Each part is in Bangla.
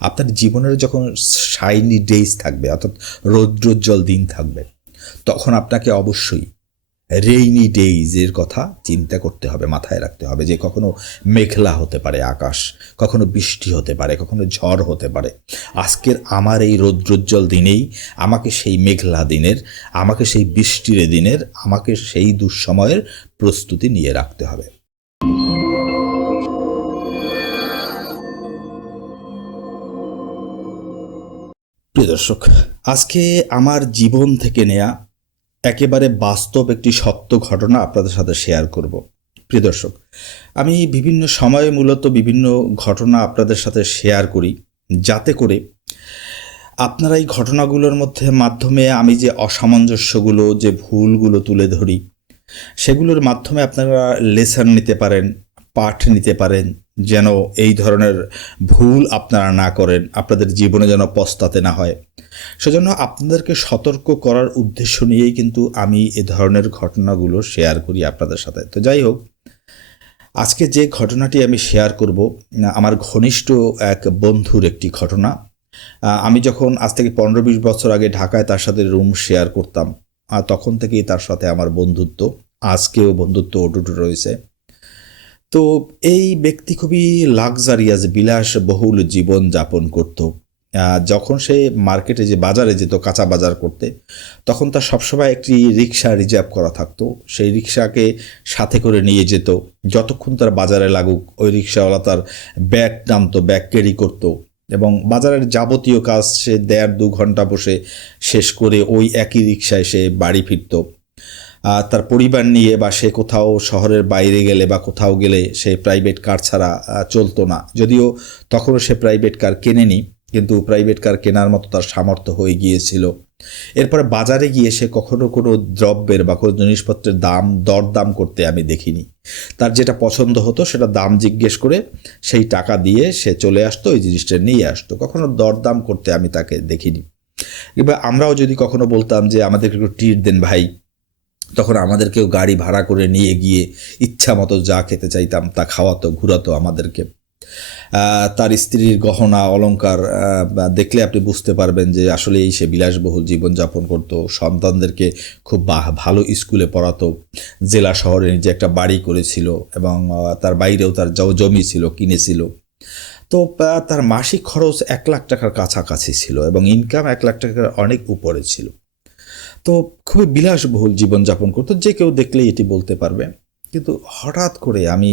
আপনার জীবনের যখন শাইনি ডেজ থাকবে, অর্থাৎ রৌদ্রোজ্জ্বল দিন থাকবে, তখন আপনাকে অবশ্যই রেইনি ডেইজের কথা চিন্তা করতে হবে, মাথায় রাখতে হবে যে কখনো মেঘলা হতে পারে আকাশ, কখনো বৃষ্টি হতে পারে, কখনো ঝড় হতে পারে। আজকের আমার এই রৌদ্রোজ্জ্বল দিনেই আমাকে সেই মেঘলা দিনের, আমাকে সেই বৃষ্টির দিনের, আমাকে সেই দুঃসময়ের প্রস্তুতি নিয়ে রাখতে হবে। প্রিয় দর্শক, আজকে আমার জীবন থেকে নেয়া একেবারে বাস্তব একটি সত্য ঘটনা আপনাদের সাথে শেয়ার করব। প্রিয় দর্শক, আমি বিভিন্ন সময়ে মূলত বিভিন্ন ঘটনা আপনাদের সাথে শেয়ার করি, যাতে করে আপনারা এই ঘটনাগুলোর মধ্যে মাধ্যমে আমি যে অসামঞ্জস্যগুলো, যে ভুলগুলো তুলে ধরি, সেগুলোর মাধ্যমে আপনারা লেসন নিতে পারেন পাঠ নিতে পারেন, যেন এই ধরনের ভুল আপনারা না করেন, আপনাদের জীবনে যেন পস্তাতে না হয়। সেজন্য আপনাদেরকে সতর্ক করার উদ্দেশ্য নিয়েই কিন্তু আমি এ ধরনের ঘটনাগুলো শেয়ার করি আপনাদের সাথে। তো যাই হোক, আজকে যে ঘটনাটি আমি শেয়ার করব, আমার ঘনিষ্ঠ এক বন্ধুর একটি ঘটনা। আমি যখন আজ থেকে পনেরো বিশ বছর আগে ঢাকায় তার সাথে রুম শেয়ার করতাম তখন থেকেই তার সাথে আমার বন্ধুত্ব, আজকেও বন্ধুত্ব অটুট রয়েছে। তো এই ব্যক্তি খুবই লাক্সারিয়াস বিলাস বহুল জীবন যাপন করত। যখন সে মার্কেটে যে, বাজারে যেত, কাঁচা বাজার করতে, তখন তার সবসময় একটি রিক্সা রিজার্ভ করা থাকতো। সেই রিক্সাকে সাথে করে নিয়ে যেত। যতক্ষণ তার বাজারে লাগুক, ওই রিক্সাওয়ালা তার ব্যাগ টানতো ব্যাগ ক্যারি করতো এবং বাজারের যাবতীয় কাজ সে দেড় দু ঘণ্টা বসে শেষ করে ওই একই রিক্সায় সে বাড়ি ফিরতো। তার পরিবার নিয়ে বা সে কোথাও শহরের বাইরে গেলে বা কোথাও গেলে সে প্রাইভেট কার ছাড়া চলতো না। যদিও তখনও সে প্রাইভেট কার কেনেনি, কিন্তু প্রাইভেট কার কেনার মতো তার সামর্থ্য হয়ে গিয়েছিল। এরপরে বাজারে গিয়ে সে কখনো কোনো দ্রব্যের বা কোনো জিনিসপত্রের দাম, দরদাম করতে আমি দেখিনি। তার যেটা পছন্দ হতো সেটা দাম জিজ্ঞেস করে সেই টাকা দিয়ে সে চলে আসতো ওই জিনিসটা নিয়ে আসতো। কখনো দরদাম করতে আমি তাকে দেখিনি। এবার আমরাও যদি কখনো বলতাম যে, আমাদেরকে একটু ট্রিট দেন ভাই। তখন আমাদেরকেও গাড়ি ভাড়া করে নিয়ে গিয়ে ইচ্ছা মতো যা খেতে চাইতাম তা খাওয়াতো, ঘুরাতো আমাদেরকে। তার স্ত্রীর গহনা বা দেখলে আপনি বুঝতে পারবেন যে আসলে এই সে বিলাসবহুল জীবনযাপন করতো, সন্তানদেরকে খুব ভালো স্কুলে পড়াতো, জেলা শহরে নিজে একটা বাড়ি করেছিল এবং তার বাইরেও তার জমি ছিল, কিনেছিল। তো তার মাসিক খরচ এক লাখ টাকার কাছাকাছি ছিল এবং ইনকাম এক লাখ টাকার অনেক উপরে ছিল। তো খুবই বিলাসবহুল জীবনযাপন করতো, যে কেউ দেখলেই এটি বলতে পারবে। কিন্তু হঠাৎ করে আমি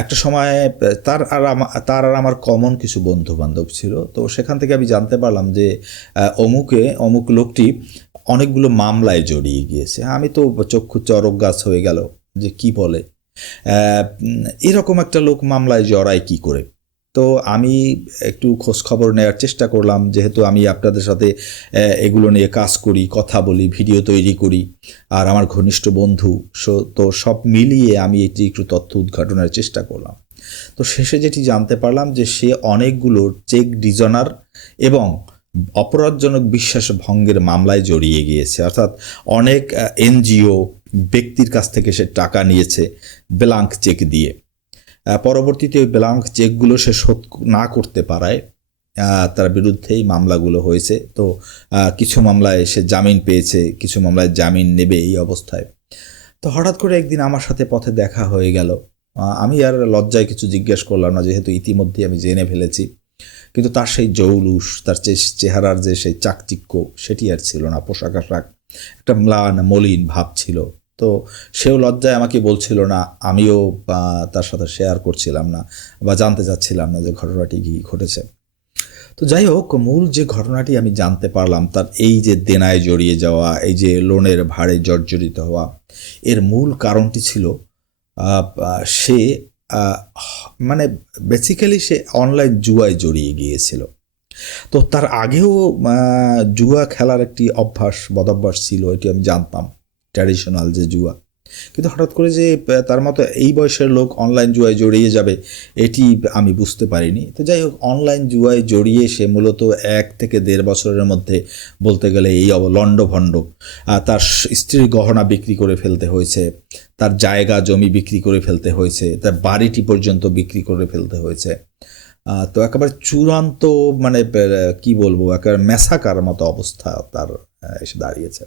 একটা সময় তার আর তার আর আমার কমন কিছু বন্ধু বান্ধব ছিল, তো সেখান থেকে আমি জানতে পারলাম যে অমুকে, অমুক লোকটি অনেকগুলো মামলায় জড়িয়ে গিয়েছে। আমি তো চক্ষু চরক গাছ হয়ে গেল, যে কি বলে? এরকম একটা লোক মামলায় জড়ায় কি করে? তো আমি একটু খোঁজ খবর নেওয়ার চেষ্টা করলাম, যেহেতু আমি আপনাদের সাথে এগুলো নিয়ে কাজ করি, কথা বলি, ভিডিও তৈরি করি, আর আমার ঘনিষ্ঠ বন্ধু তো সব মিলিয়ে আমি এটি একটু তথ্য উদ্ঘাটনের চেষ্টা করলাম। তো শেষে যেটি জানতে পারলাম যে সে অনেকগুলো চেক ডিজনার এবং অপরাধজনক বিশ্বাস ভঙ্গের মামলায় জড়িয়ে গিয়েছে। অর্থাৎ অনেক এনজিও ব্যক্তির কাছ থেকে সে টাকা নিয়েছে ব্ল্যাঙ্ক চেক দিয়ে। পরবর্তীতে ওই ব্ল্যাঙ্ক চেকগুলো সে শোধ না করতে পারায় তার বিরুদ্ধেই মামলাগুলো হয়েছে। তো কিছু মামলায় সে জামিন পেয়েছে, কিছু মামলায় জামিন নেবে এই অবস্থায়। তো হঠাৎ করে একদিন আমার সাথে পথে দেখা হয়ে গেল। আমি আর লজ্জায় কিছু জিজ্ঞেস করলাম না, যেহেতু ইতিমধ্যে আমি জেনে ফেলেছি। কিন্তু তার সেই জৌলুস, তার চেহারার যে সেই চাকচিক্য, সেটি আর ছিল না, পোশাক আশাক, একটা ম্লান, মলিন ভাব ছিল। তো সেও লজ্জায় আমাকে বলছিল না, আমিও তার সাথে শেয়ার করছিলাম না বা জানতে চাচ্ছিলাম না যে ঘটনাটি কি ঘটেছে। তো যাই হোক, মূল যে ঘটনাটি আমি জানতে পারলাম, তার এই যে দেনায় জড়িয়ে যাওয়া, এই যে লোনের ভারে জর্জরিত হওয়া, এর মূল কারণটি ছিল সে মানে বেসিক্যালি সে অনলাইন জুয়ায় জড়িয়ে গিয়েছিল। তো তার আগেও জুয়া খেলার একটি অভ্যাস বদভ্যাস ছিল, এটি আমি জানতাম। ট্র্যাডিশনাল যে জুয়া। কিন্তু হঠাৎ করে যে তার মতো এই বয়সের লোক অনলাইন জুয়ায় জড়িয়ে যাবে, এটি আমি বুঝতে পারিনি। তো যাই হোক অনলাইন জুয়ায় জড়িয়ে সে মূলত এক থেকে দেড় বছরের মধ্যে বলতে গেলে এই লণ্ডভণ্ড। তার স্ত্রীর গহনা বিক্রি করে ফেলতে হয়েছে, তার জায়গা, জমি বিক্রি করে ফেলতে হয়েছে, তার বাড়িটি পর্যন্ত বিক্রি করে ফেলতে হয়েছে। তো একেবারে চূড়ান্ত মানে কি বলব, একেবারে মেসাকার মতো অবস্থা তার এসে দাঁড়িয়েছে।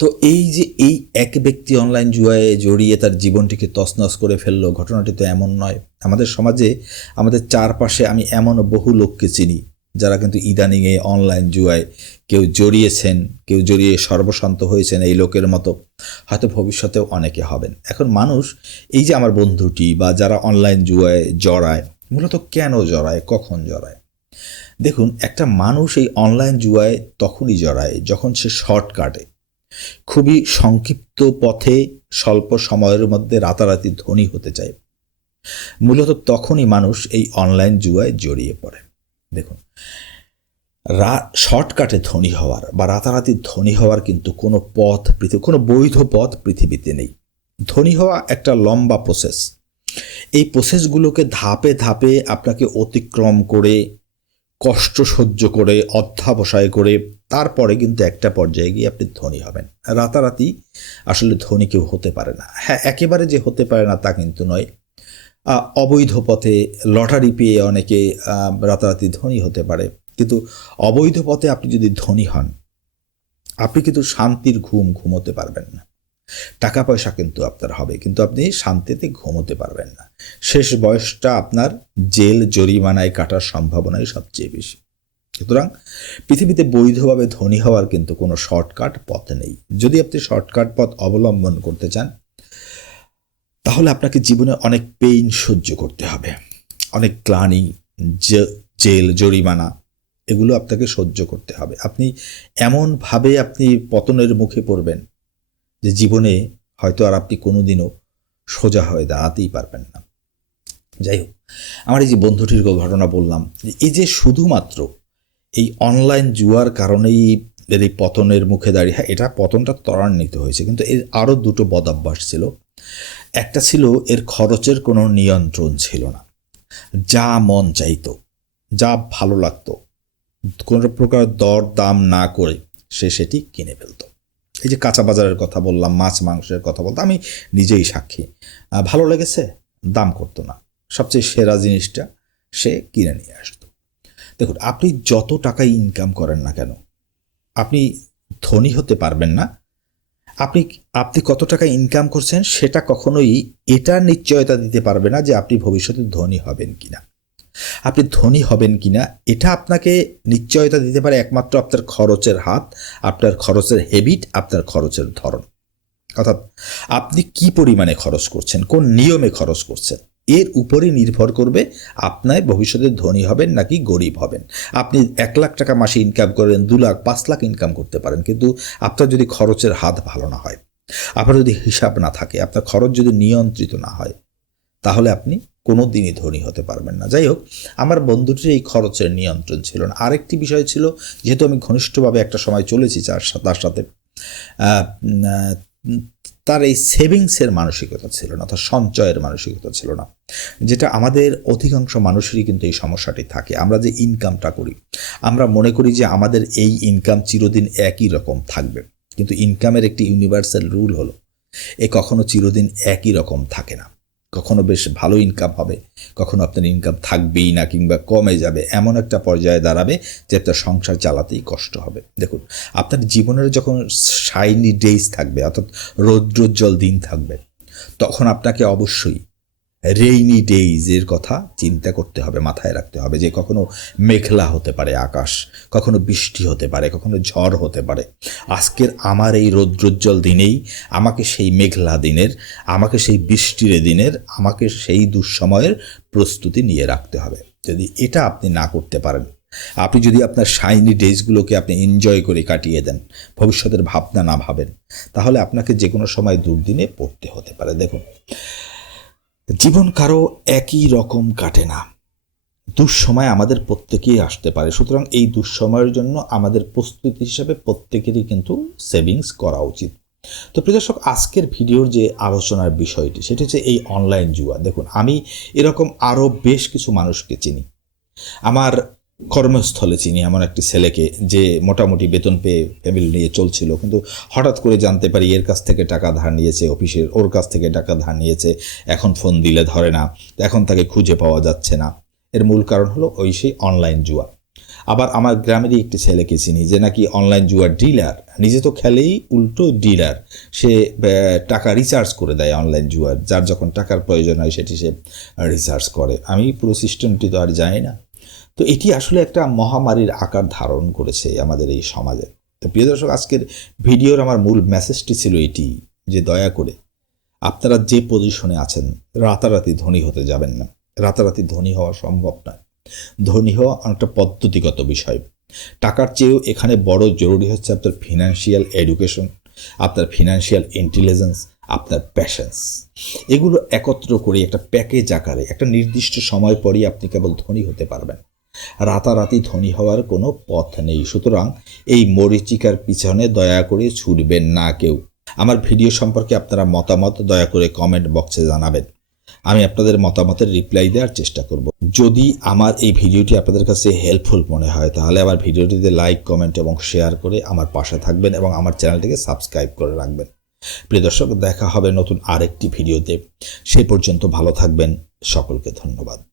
তো এই যে এই এক ব্যক্তি অনলাইন জুয়ায় জড়িয়ে তার জীবনটিকে তছনছ করে ফেলল, ঘটনাটি তো এমন নয়। আমাদের সমাজে আমাদের চারপাশে আমি এমন বহু লোককে চিনি, যারা কিন্তু ইদানিং এই অনলাইন জুয়ায় কেউ জড়িয়েছেন, কেউ জড়িয়ে সর্বশান্ত হয়েছেন এই লোকের মতো। হয়তো ভবিষ্যতেও অনেকে হবেন। এখন মানুষ, এই যে আমার বন্ধুটি বা যারা অনলাইন জুয়ায় জড়ায়, মূলত কেন জড়ায়, কখন জড়ায়? দেখুন, একটা মানুষ এই অনলাইন জুয়ায় তখনই জড়ায় যখন সে শর্টকাটে খুবই সংক্ষিপ্ত পথে স্বল্প সময়ের মধ্যে রাতারাতি ধনী হতে চায়। মূলত তখনই মানুষ এই অনলাইন জুয়ায় জড়িয়ে পড়ে। দেখুন, রা, শর্টকাটে ধনী হওয়ার বা রাতারাতি ধনী হওয়ার কিন্তু কোনো পথ পৃথিবী কোনো বৈধ পথ পৃথিবীতে নেই। ধনী হওয়া একটা লম্বা প্রসেস এই প্রসেসগুলোকে ধাপে ধাপে আপনাকে অতিক্রম করে কষ্ট সহ্য করে, অধ্যাবসায় করে, তারপরে কিন্তু একটা পর্যায়ে গিয়ে আপনি ধনী হবেন। রাতারাতি আসলে ধনী কেউ হতে পারে না। হ্যাঁ একেবারে যে হতে পারে না তা কিন্তু নয়। অবৈধ পথে লটারি পেয়ে অনেকে রাতারাতি ধনী হতে পারে। কিন্তু অবৈধ পথে আপনি যদি ধনী হন, আপনি কিন্তু শান্তির ঘুম ঘুমোতে পারবেন না। টাকা পয়সা কিন্তু আপনার হবে, কিন্তু আপনি শান্তিতে ঘুমোতে পারবেন না। শেষ বয়সটা আপনার জেল, জরিমানায় কাটার সম্ভাবনাই সবচেয়ে বেশি। সুতরাং পৃথিবীতে বৈধভাবে ধনী হওয়ার কিন্তু কোনো শর্টকাট পথ নেই। যদি আপনি শর্টকাট পথ অবলম্বন করতে চান, তাহলে আপনাকে জীবনে অনেক পেইন সহ্য করতে হবে। অনেক গ্লানি জে- জেল, জরিমানা, এগুলো আপনাকে সহ্য করতে হবে। আপনি এমনভাবে আপনি পতনের মুখে পড়বেন যে জীবনে হয়তো আর আপনি কোনোদিনও সোজা হয়ে দাঁড়াতেই পারবেন না। যাই হোক, আমার এই যে বন্ধুটির ঘটনা বললাম এই যে শুধুমাত্র এই অনলাইন জুয়ার কারণেই এর এই পতনের মুখে দাঁড়িয়ে হ্যাঁ এটা পতনটা ত্বরান্বিত হয়েছে, কিন্তু এর আরও দুটো বদাভ্যাস ছিল। একটা ছিল এর খরচের কোনো নিয়ন্ত্রণ ছিল না। যা মন চাইতো, যা ভালো লাগতো, কোনো প্রকার দর দাম না করে সে সেটি কিনে ফেলতো। এই যে কাঁচা বাজারের কথা বললাম, মাছ, মাংসের কথা বলতো, আমি নিজেই সাক্ষী। ভালো লেগেছে? দাম করতো না। সবচেয়ে সেরা জিনিসটা সে কিনে নিয়ে আসতো। দেখুন, আপনি যত টাকা ইনকাম করেন না কেন, আপনি ধনী হতে পারবেন না। আপনি আপনি কত টাকা ইনকাম করছেন সেটা কখনোই এটা নিশ্চয়তা দিতে পারবে না যে আপনি ভবিষ্যতে ধনী হবেন কিনা। আপনি ধনী হবেন কিনা, এটা আপনাকে নিশ্চয়তা দিতে পারে একমাত্র আপনার খরচের হাত, আপনার খরচের হেবিট আপনার খরচের ধরন। অর্থাৎ আপনি কি পরিমাণে খরচ করছেন, কোন নিয়মে খরচ করছেন, এর উপরে নির্ভর করবে আপনার ভবিষ্যতে ধনী হবেন নাকি গরিব হবেন। আপনি এক লাখ টাকা মাসে ইনকাম করেন, দু লাখ, পাঁচ লাখ ইনকাম করতে পারেন, কিন্তু আপনার যদি খরচের হাত ভালো না হয়, আপনার যদি হিসাব না থাকে, আপনার খরচ যদি নিয়ন্ত্রিত না হয়, তাহলে আপনি কোনো দিনই ধনী হতে পারবেন না। যাই হোক আমার বন্ধুটির এই খরচের নিয়ন্ত্রণ ছিল না। আরেকটি বিষয় ছিল, যেহেতু আমি ঘনিষ্ঠভাবে একটা সময় চলেছি তার সাথে তার এই সেভিংসের মানসিকতা ছিল না, অর্থাৎ সঞ্চয়ের মানসিকতা ছিল না, যেটা আমাদের অধিকাংশ মানুষেরই কিন্তু এই সমস্যাটি থাকে। আমরা যে ইনকামটা করি, আমরা মনে করি যে আমাদের এই ইনকাম চিরদিন একই রকম থাকবে, কিন্তু ইনকামের একটি ইউনিভার্সাল রুল হলো, এ কখনো চিরদিন একই রকম থাকে না। কখনো বেশ ভালো ইনকাম হবে, কখনো আপনার ইনকাম থাকবেই না কিংবা কমে যাবে, এমন একটা পর্যায়ে দাঁড়াবে যে আপনার সংসার চালাতেই কষ্ট হবে। দেখুন, আপনার জীবনের যখন শাইনি ডেজ থাকবে, অর্থাৎ রৌদ্রোজ্জ্বল দিন থাকবে, তখন আপনাকে অবশ্যই রেইনি ডেইজের কথা চিন্তা করতে হবে, মাথায় রাখতে হবে যে কখনো মেঘলা হতে পারে আকাশ, কখনো বৃষ্টি হতে পারে, কখনো ঝড় হতে পারে। আজকের আমার এই রৌদ্রোজ্জ্বল দিনেই, আমাকে সেই মেঘলা দিনের, আমাকে সেই বৃষ্টির দিনের, আমাকে সেই দুঃসময়ের প্রস্তুতি নিয়ে রাখতে হবে। যদি এটা আপনি না করতে পারেন, আপনি যদি আপনার শাইনি ডেজগুলোকে আপনি এনজয় করে কাটিয়ে দেন, ভবিষ্যতের ভাবনা না ভাবেন, তাহলে আপনাকে যে কোনো সময় দুর্দিনে পড়তে হতে পারে। দেখুন জীবন কারও একই রকম কাটে না। দুঃসময় আমাদের প্রত্যেকেই আসতে পারে, সুতরাং এই দুঃসময়ের জন্য আমাদের প্রস্তুতি হিসাবে প্রত্যেকেরই কিন্তু সেভিংস করা উচিত। তো প্রিয় দর্শক, আজকের ভিডিওর যে আলোচনার বিষয়টি, সেটি হচ্ছে এই অনলাইন জুয়া দেখুন, আমি এরকম আরও বেশ কিছু মানুষকে চিনি। আমার কর্মস্থলে চিনি এমন একটি ছেলেকে যে মোটামুটি বেতন পেয়ে ফ্যামিলি নিয়ে চলছিল, কিন্তু হঠাৎ করে জানতে পারি এর কাছ থেকে টাকা ধার নিয়েছে, অফিসের ওর কাছ থেকে টাকা ধার নিয়েছে, এখন ফোন দিলে ধরে না, এখন তাকে খুঁজে পাওয়া যাচ্ছে না। এর মূল কারণ হলো ওই সেই অনলাইন জুয়া। আবার আমার গ্রামেরই একটি ছেলেকে চিনি, যে নাকি অনলাইন জুয়ার ডিলার নিজে তো খেলেই উল্টো ডিলার সে টাকা রিচার্জ করে দেয় অনলাইন জুয়ার, যার যখন টাকার প্রয়োজন হয় সেটি সে রিচার্জ করে। আমি পুরো সিস্টেমটি তো আর জানি না। তো এটি আসলে একটা মহামারীর আকার ধারণ করেছে আমাদের এই সমাজে। তো প্রিয় দর্শক, আজকের ভিডিওর আমার মূল মেসেজটি ছিল এটি, যে দয়া করে আপনারা যে পজিশনে আছেন, রাতারাতি ধনী হতে যাবেন না। রাতারাতি ধনী হওয়া সম্ভব নয়। ধনী হওয়া অনেকটা পদ্ধতিগত বিষয়। টাকার চেয়েও এখানে বড় জরুরি হচ্ছে আপনার ফিনান্সিয়াল এডুকেশন আপনার ফিনান্সিয়াল ইন্টেলিজেন্স আপনার প্যাশন্স এগুলো একত্র করে একটা প্যাকেজ আকারে, একটা নির্দিষ্ট সময় পরই আপনি কেবল ধনী হতে পারবেন। রাতারাতি ধনী হওয়ার কোনো পথ নেই। সুতরাং এই মরিচিকার পিছনে দয়া করে ছুটবেন না কেউ। আমার ভিডিও সম্পর্কে আপনারা মতামত দয়া করে কমেন্ট বক্সে জানাবেন। আমি আপনাদের মতামতের রিপ্লাই দেওয়ার চেষ্টা করব। যদি আমার এই ভিডিওটি আপনাদের কাছে হেল্পফুল মনে হয়, তাহলে আমার ভিডিওটিতে লাইক কমেন্ট এবং শেয়ার করে আমার পাশে থাকবেন এবং আমার চ্যানেলটিকে সাবস্ক্রাইব করে রাখবেন। প্রিয় দর্শক, দেখা হবে নতুন আরেকটি ভিডিওতে। সেই পর্যন্ত ভালো থাকবেন। সকলকে ধন্যবাদ।